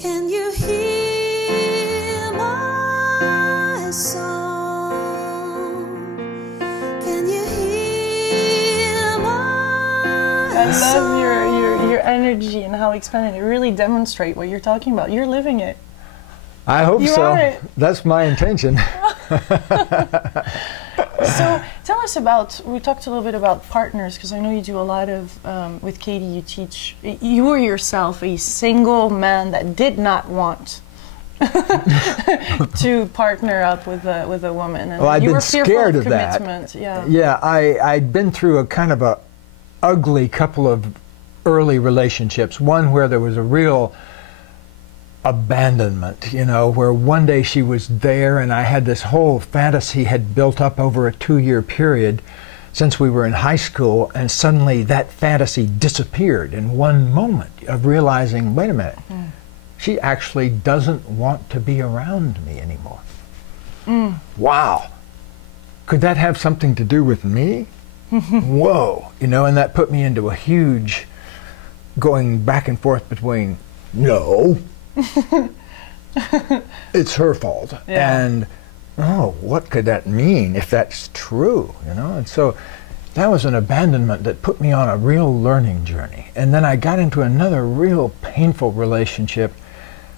Can you hear my song? Can you hear my I love your energy and how expanded it really demonstrates what you're talking about. You're living it. I hope You so. are it. That's my intention. So tell us about, we talked a little bit about partners, because I know you do a lot of, with Katie, you teach, you were yourself a single man that did not want to partner up with a woman. And Well, I'd you been were fearful scared of of that. commitment. Yeah. Yeah, I'd been through a kind of a ugly couple of early relationships. One where there was a real abandonment, you know, where one day she was there and I had this whole fantasy had built up over a 2-year period since we were in high school, and suddenly that fantasy disappeared in one moment of realizing, wait a minute, she actually doesn't want to be around me anymore. Wow. Could that have something to do with me? Whoa. You know, and that put me into a huge going back and forth between, no, it's her fault. Yeah. And, oh, what could that mean if that's true, you know? And so that was an abandonment that put me on a real learning journey. And then I got into another real painful relationship,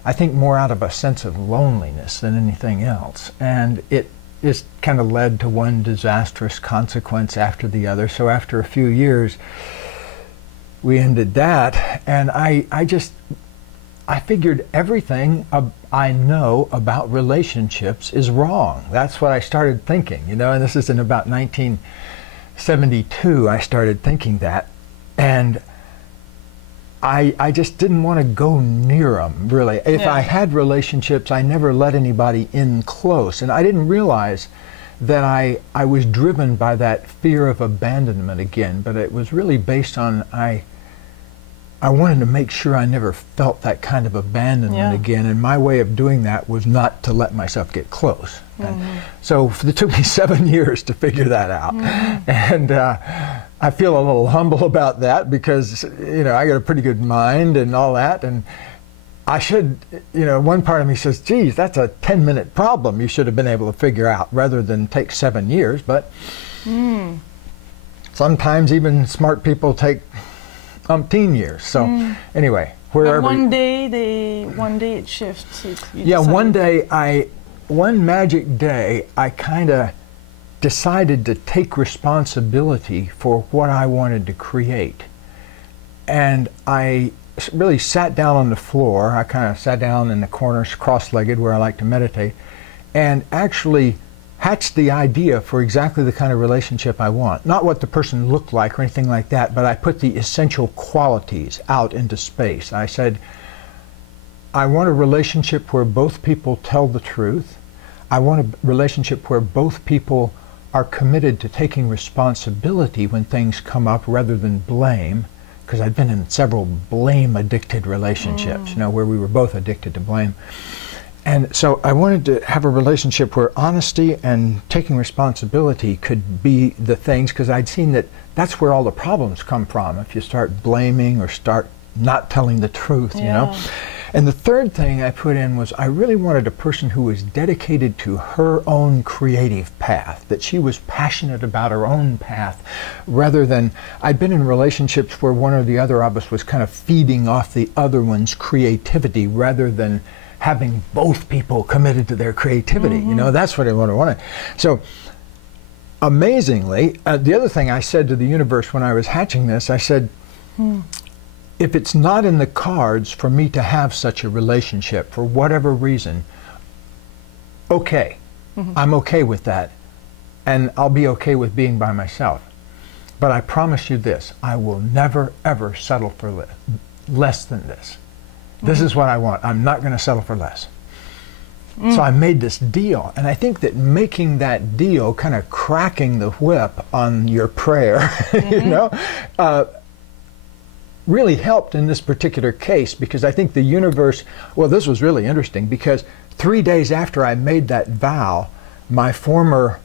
I think more out of a sense of loneliness than anything else. And it just kind of led to one disastrous consequence after the other. So after a few years, we ended that, and I figured everything I know about relationships is wrong. That's what I started thinking, you know, and this is in about 1972 I started thinking that, and I just didn't want to go near them, really. If I had relationships, I never let anybody in close, and I didn't realize that I was driven by that fear of abandonment again, but it was really based on I wanted to make sure I never felt that kind of abandonment again, and my way of doing that was not to let myself get close. And so it took me 7 years to figure that out, and I feel a little humble about that because, you know, I got a pretty good mind and all that, and I should, you know, one part of me says, geez, that's a 10-minute problem you should have been able to figure out rather than take 7 years, but sometimes even smart people take umpteen years. So anyway, wherever. But one day it shifts. Yeah, one magic day, I kind of decided to take responsibility for what I wanted to create. And I really sat down on the floor. I kind of sat down in the corners, cross-legged, where I like to meditate, and actually hatched the idea for exactly the kind of relationship I want. Not what the person looked like or anything like that, but I put the essential qualities out into space. I said, I want a relationship where both people tell the truth. I want a relationship where both people are committed to taking responsibility when things come up rather than blame, because I've been in several blame-addicted relationships, you know, where we were both addicted to blame. And so I wanted to have a relationship where honesty and taking responsibility could be the things, because I'd seen that that's where all the problems come from, if you start blaming or start not telling the truth, you know. And the third thing I put in was I really wanted a person who was dedicated to her own creative path, that she was passionate about her own path, rather than, I'd been in relationships where one or the other of us was kind of feeding off the other one's creativity rather than having both people committed to their creativity. You know, that's what I wanted. So amazingly, the other thing I said to the universe when I was hatching this, I said, if it's not in the cards for me to have such a relationship for whatever reason, okay, I'm okay with that, and I'll be okay with being by myself. But I promise you this, I will never ever settle for less than this. This is what I want. I'm not going to settle for less. So I made this deal, and I think that making that deal, kind of cracking the whip on your prayer, you know, really helped in this particular case, because I think the universe, well, this was really interesting, because 3 days after I made that vow, my former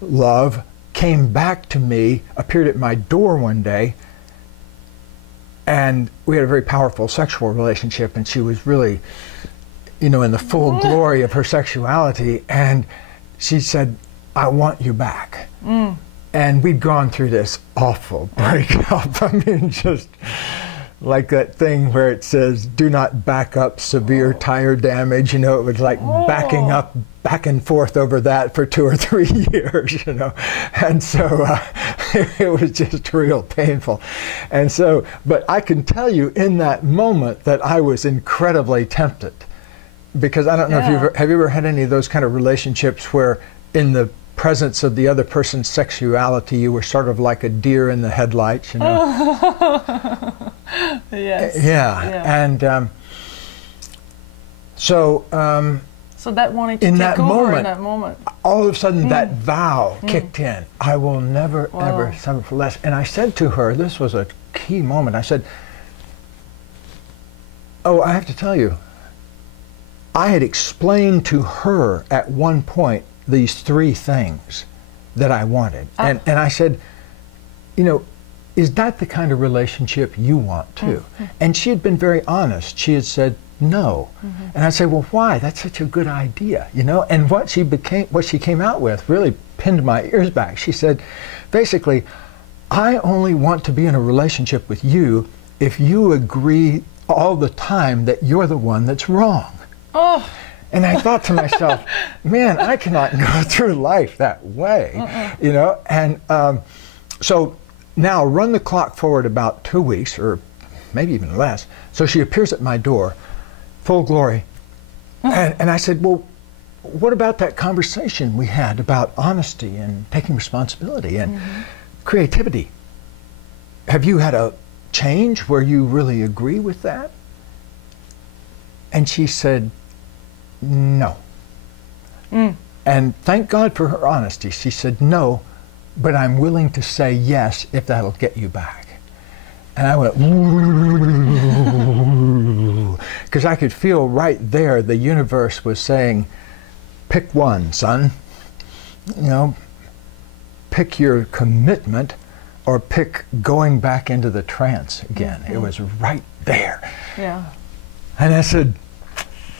love came back to me, appeared at my door one day, And we had a very powerful sexual relationship, and she was really, you know, in the full glory of her sexuality. And she said, I want you back. And we'd gone through this awful breakup. I mean, just like that thing where it says, do not back up, severe tire damage. You know, it was like backing up back and forth over that for 2 or 3 years, you know. And so it was just real painful. And so, but I can tell you in that moment that I was incredibly tempted. Because I don't know if have you ever had any of those kind of relationships where in the presence of the other person's sexuality, you were sort of like a deer in the headlights, you know? Yes. Yeah. And so that wanted to in take that over moment, in that moment. all of a sudden that vow kicked in. I will never, ever settle for less. And I said to her, this was a key moment, I said, oh, I have to tell you, I had explained to her at one point these 3 things that I wanted. And I said, you know, is that the kind of relationship you want too? And she had been very honest. She had said no. And I said, well, why? That's such a good idea, you know? And what she came out with really pinned my ears back. She said, basically, I only want to be in a relationship with you if you agree all the time that you're the one that's wrong. Oh. And I thought to myself, man, I cannot go through life that way, you know? And so now run the clock forward about 2 weeks, or maybe even less. So she appears at my door, full glory. And I said, well, what about that conversation we had about honesty and taking responsibility and creativity? Have you had a change where you really agree with that? And she said, no. And thank God for her honesty. She said, no, but I'm willing to say yes if that'll get you back. And I went, because I could feel right there the universe was saying, pick one, son. You know, pick your commitment or pick going back into the trance again. It was right there. Yeah. And I said,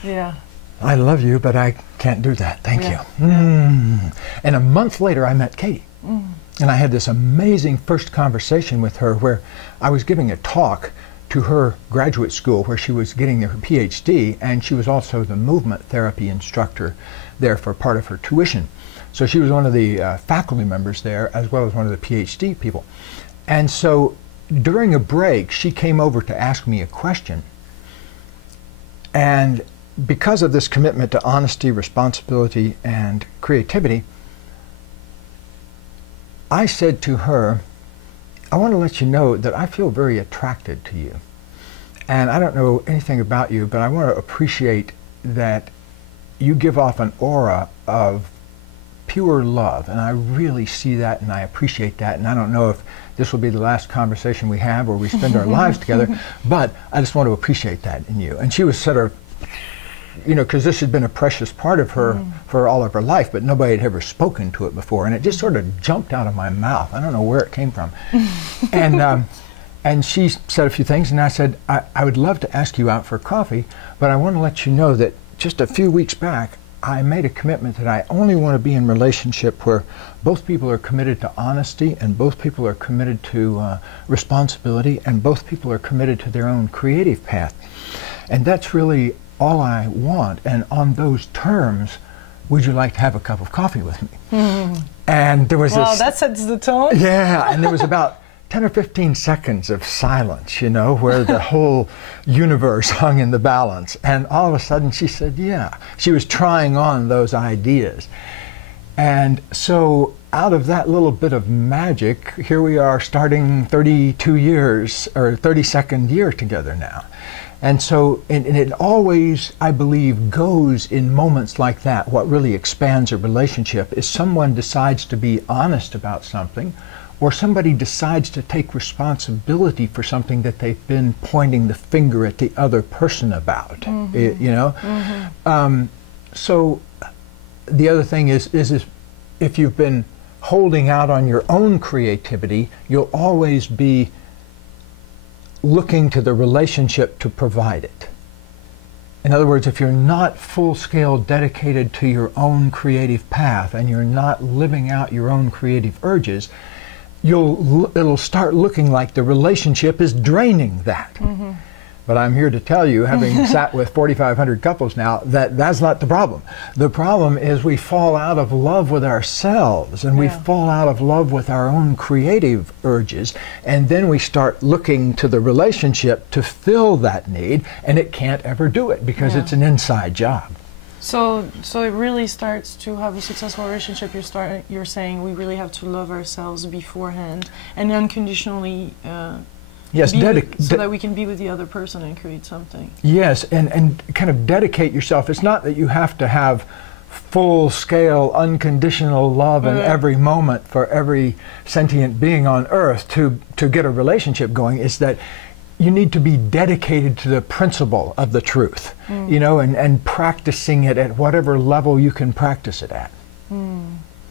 yeah. I love you, but I can't do that. Thank you. And a month later, I met Katie. And I had this amazing first conversation with her where I was giving a talk to her graduate school where she was getting her Ph.D. and she was also the movement therapy instructor there for part of her tuition. So she was one of the faculty members there as well as one of the Ph.D. people. And so during a break, she came over to ask me a question. And because of this commitment to honesty, responsibility, and creativity, I said to her, I want to let you know that I feel very attracted to you. And I don't know anything about you, but I want to appreciate that you give off an aura of pure love. And I really see that and I appreciate that. And I don't know if this will be the last conversation we have or we spend our lives together, but I just want to appreciate that in you. And she was sort of, you know, because this had been a precious part of her for all of her life, but nobody had ever spoken to it before. And it just sort of jumped out of my mouth. I don't know where it came from. And she said a few things, and I said, I would love to ask you out for coffee, but I want to let you know that just a few weeks back, I made a commitment that I only want to be in a relationship where both people are committed to honesty and both people are committed to responsibility and both people are committed to their own creative path. And that's really all I want. And on those terms, would you like to have a cup of coffee with me? And there was this... Wow, that sets the tone. Yeah, and there was about 10 or 15 seconds of silence, you know, where the whole universe hung in the balance. And all of a sudden she said, yeah. She was trying on those ideas. And so out of that little bit of magic, here we are starting 32 years, or 32nd year together now. And so, and it always, I believe, goes in moments like that. What really expands a relationship is someone decides to be honest about something, or somebody decides to take responsibility for something that they've been pointing the finger at the other person about, you know? So the other thing is if you've been holding out on your own creativity, you'll always be looking to the relationship to provide it. In other words, if you're not full-scale dedicated to your own creative path and you're not living out your own creative urges, it'll start looking like the relationship is draining that. Mm-hmm. But I'm here to tell you, having sat with 4,500 couples now, that that's not the problem. The problem is we fall out of love with ourselves, and we fall out of love with our own creative urges, and then we start looking to the relationship to fill that need, and it can't ever do it because it's an inside job. So it really starts to have a successful relationship. You're saying we really have to love ourselves beforehand and unconditionally. Yes, so that we can be with the other person and create something. Yes, and kind of dedicate yourself. It's not that you have to have full-scale, unconditional love in every moment for every sentient being on Earth to get a relationship going. It's that you need to be dedicated to the principle of the truth, you know, and practicing it at whatever level you can practice it at.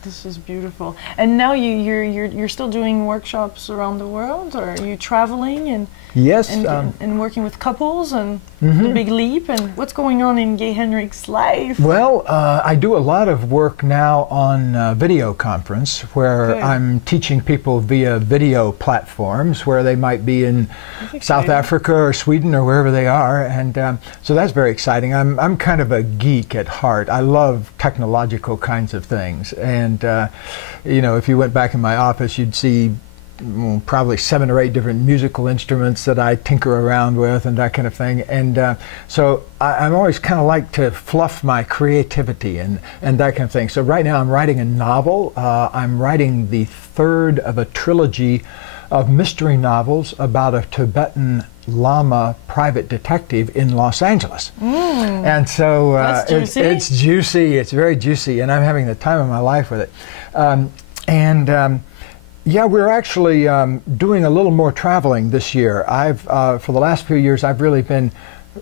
This is beautiful. And now you're still doing workshops around the world, or are you traveling and and working with couples and the Big Leap, and what's going on in Gay Hendricks' life? Well, I do a lot of work now on video conference, where I'm teaching people via video platforms where they might be in South Africa or Sweden or wherever they are, and so that's very exciting. I'm kind of a geek at heart. I love technological kinds of things, and you know, if you went back in my office, you'd see probably 7 or 8 different musical instruments that I tinker around with and that kind of thing. And so I'm always kind of like to fluff my creativity and that kind of thing. So right now I'm writing a novel. I'm writing the 3rd of a trilogy of mystery novels about a Tibetan Lama private detective in Los Angeles. And so it's juicy, it's very juicy, and I'm having the time of my life with it. Yeah, we're actually doing a little more traveling this year. For the last few years, I've really been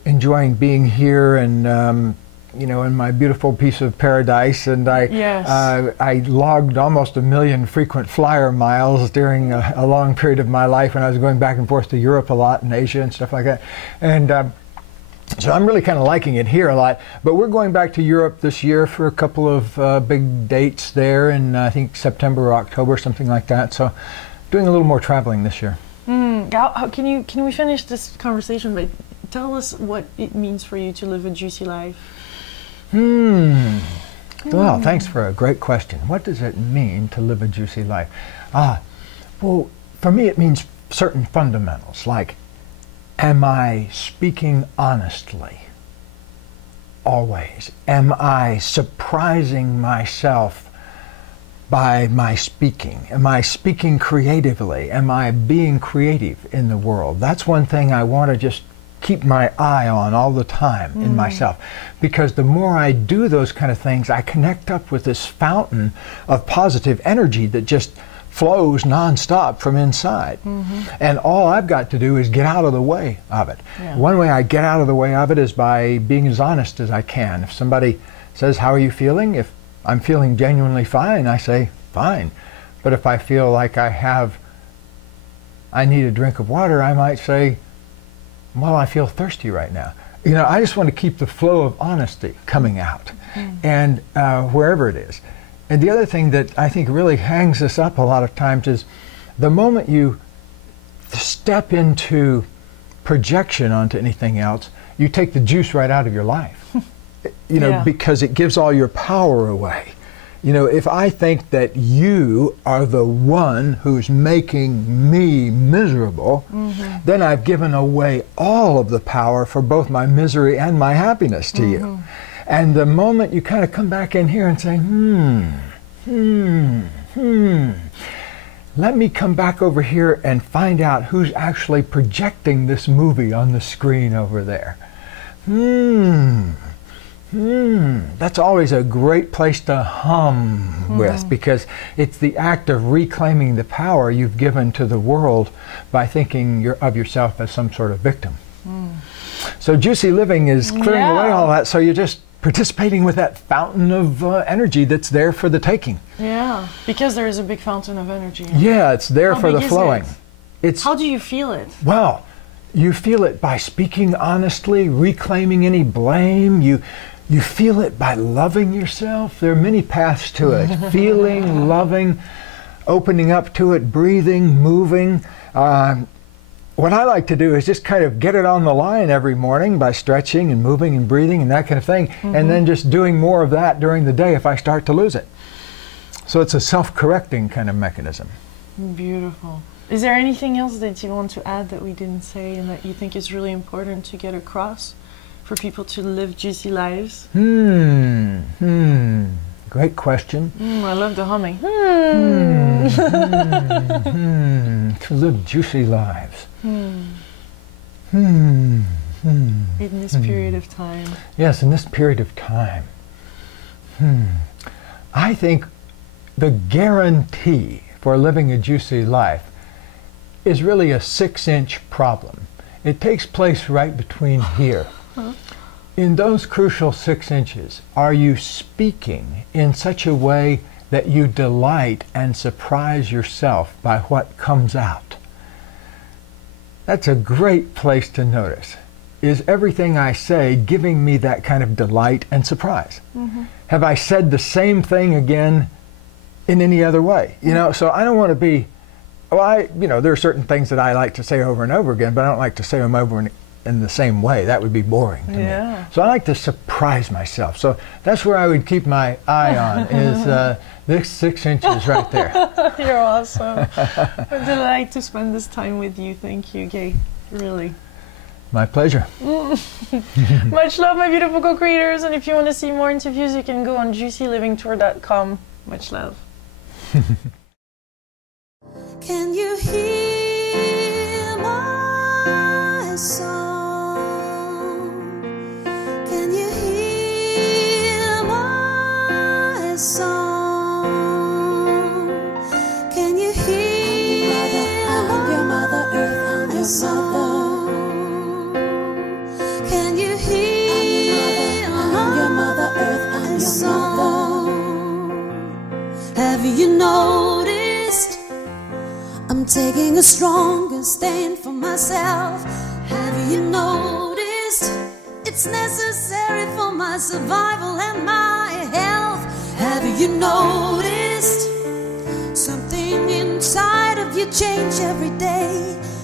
enjoying being here and you know, in my beautiful piece of paradise, and I logged almost 1 million frequent flyer miles during a long period of my life when I was going back and forth to Europe a lot and Asia and stuff like that. And so I'm really kind of liking it here a lot. But we're going back to Europe this year for a couple of big dates there in I think September or October, something like that. So doing a little more traveling this year. Can we finish this conversation by tell us what it means for you to live a juicy life? Well, thanks for a great question. What does it mean to live a juicy life? Well, for me it means certain fundamentals, like, am I speaking honestly? Always. Am I surprising myself by my speaking? Am I speaking creatively? Am I being creative in the world? That's one thing I want to just keep my eye on all the time in myself, because the more I do those kind of things, I connect up with this fountain of positive energy that just flows nonstop from inside. And all I've got to do is get out of the way of it. One way I get out of the way of it is by being as honest as I can. If somebody says, how are you feeling? If I'm feeling genuinely fine, I say, fine. But if I feel like I need a drink of water, I might say, well, I feel thirsty right now. You know, I just want to keep the flow of honesty coming out, and wherever it is. And the other thing that I think really hangs us up a lot of times is the moment you step into projection onto anything else, you take the juice right out of your life. You know, because it gives all your power away. You know, if I think that you are the one who's making me miserable, then I've given away all of the power for both my misery and my happiness to you. And the moment you kind of come back in here and say, let me come back over here and find out who's actually projecting this movie on the screen over there. That's always a great place to hum with, because it's the act of reclaiming the power you've given to the world by thinking of yourself as some sort of victim. So juicy living is clearing away all that, so you're just participating with that fountain of energy that's there for the taking. Yeah, because there is a big fountain of energy. Yeah, it's there for the flowing. How do you feel it? Well, You feel it by speaking honestly, reclaiming any blame. You feel it by loving yourself. There are many paths to it. Feeling, loving, opening up to it, breathing, moving. What I like to do is just kind of get it on the line every morning by stretching and moving and breathing and that kind of thing, and then just doing more of that during the day if I start to lose it. So it's a self-correcting kind of mechanism. Beautiful. Is there anything else that you want to add that we didn't say and that you think is really important to get across for people to live juicy lives? Great question. I love the humming. To live juicy lives. In this period of time. Yes, in this period of time. I think the guarantee for living a juicy life is really a 6-inch problem. It takes place right between here. In those crucial 6 inches, are you speaking in such a way that you delight and surprise yourself by what comes out? That's a great place to notice. Is everything I say giving me that kind of delight and surprise? Have I said the same thing again in any other way? You know, so I don't want to be, there are certain things that I like to say over and over again, but I don't like to say them over in the same way. That would be boring to me. So I like to surprise myself. So that's where I would keep my eye on, is this 6 inches right there. You're awesome. A delight to spend this time with you. Thank you, Gay. Really. My pleasure. Much love, my beautiful co-creators. And if you want to see more interviews, you can go on juicylivingtour.com. Much love. Can you hear my song? Can you hear my song? Can you hear I'm your mother earth, I'm your song? Can you hear I'm your mother earth, I'm your song? Have you noticed I'm taking a stronger stand for myself? Have you noticed it's necessary for my survival and my health? Have you noticed something inside of you change every day?